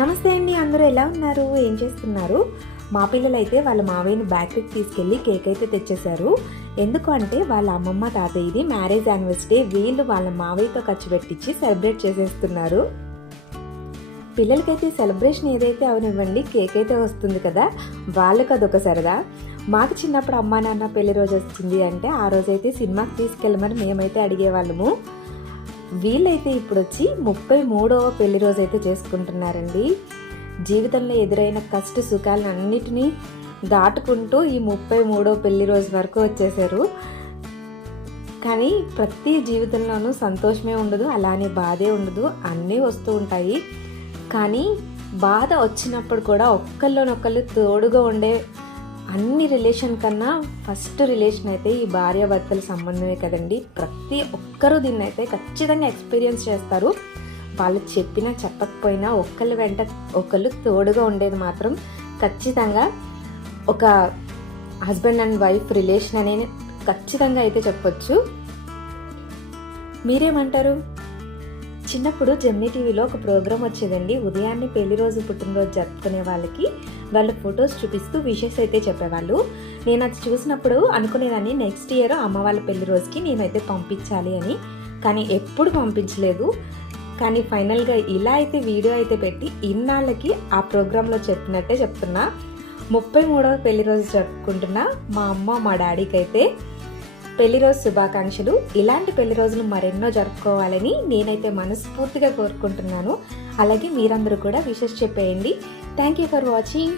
నమస్తే అండి, అందరూ ఎలా ఉన్నారు? ఏం చేస్తున్నారు? మా పిల్లలైతే వాళ్ళ మావయ్యని బేకరీకి తీసుకెళ్ళి కేక్ అయితే తెచ్చేశారు. ఎందుకు అంటే వాళ్ళ అమ్మమ్మ తాతయ్యది మ్యారేజ్ యానివర్సరీ వీళ్ళు వాళ్ళ మావయ్యతో ఖర్చు పెట్టించి సెలబ్రేట్ చేసేస్తున్నారు. పిల్లలకైతే సెలబ్రేషన్ ఏదైతే అవనివ్వండి, కేక్ అయితే వస్తుంది కదా, వాళ్ళకి అదొక సరదా. మాకు చిన్నప్పుడు అమ్మా నాన్న పెళ్లి రోజు వచ్చింది అంటే ఆ రోజైతే సినిమాకి తీసుకెళ్ళమని మేమైతే అడిగేవాళ్ళము. వీళ్ళైతే ఇప్పుడు వచ్చి 33వ పెళ్లి రోజు అయితే చేసుకుంటున్నారండి. జీవితంలో ఎదురైన కష్ట సుఖాలను అన్నిటినీ దాటుకుంటూ ఈ 33వ పెళ్లి రోజు వరకు వచ్చేసారు. కానీ ప్రతి జీవితంలోనూ సంతోషమే ఉండదు, అలానే బాధే ఉండదు, అన్నీ వస్తూ ఉంటాయి. కానీ బాధ వచ్చినప్పుడు కూడా ఒక్కళ్ళనొక్కళ్ళు తోడుగా ఉండే అన్ని రిలేషన్ కన్నా ఫస్ట్ రిలేషన్ అయితే ఈ భార్యాభర్తల సంబంధమే కదండి. ప్రతి ఒక్కరూ దీన్ని అయితే ఖచ్చితంగా ఎక్స్పీరియన్స్ చేస్తారు. వాళ్ళు చెప్పినా చెప్పకపోయినా ఒకళ్ళ వెంట ఒకళ్ళు తోడుగా ఉండేది మాత్రం ఖచ్చితంగా ఒక హస్బెండ్ అండ్ వైఫ్ రిలేషన్ అనేది ఖచ్చితంగా అయితే చెప్పొచ్చు. మీరేమంటారు? చిన్నప్పుడు జెమినీ టీవీలో ఒక ప్రోగ్రాం వచ్చేదండి. ఉదయాన్నే పెళ్లి రోజు పుట్టినరోజు జరుపుకునే వాళ్ళకి వాళ్ళ ఫొటోస్ చూపిస్తూ విషెస్ అయితే చెప్పేవాళ్ళు. నేను అది చూసినప్పుడు అనుకునేదాన్ని నెక్స్ట్ ఇయర్ అమ్మ వాళ్ళ పెళ్లి రోజుకి నేనైతే పంపించాలి అని, కానీ ఎప్పుడు పంపించలేదు. కానీ ఫైనల్గా ఇలా అయితే వీడియో అయితే పెట్టి ఇన్నాళ్ళకి ఆ ప్రోగ్రాంలో చెప్పినట్టే చెప్తున్నా. 33వ పెళ్లి రోజు జరుపుకుంటున్న మా అమ్మ మా డాడీకి అయితే పెళ్లి రోజు శుభాకాంక్షలు. ఇలాంటి పెళ్లి రోజులు మరెన్నో జరుపుకోవాలని నేనైతే మనస్ఫూర్తిగా కోరుకుంటున్నాను. అలాగే మీరందరూ కూడా విషెస్ చెప్పేయండి. Thank you for watching.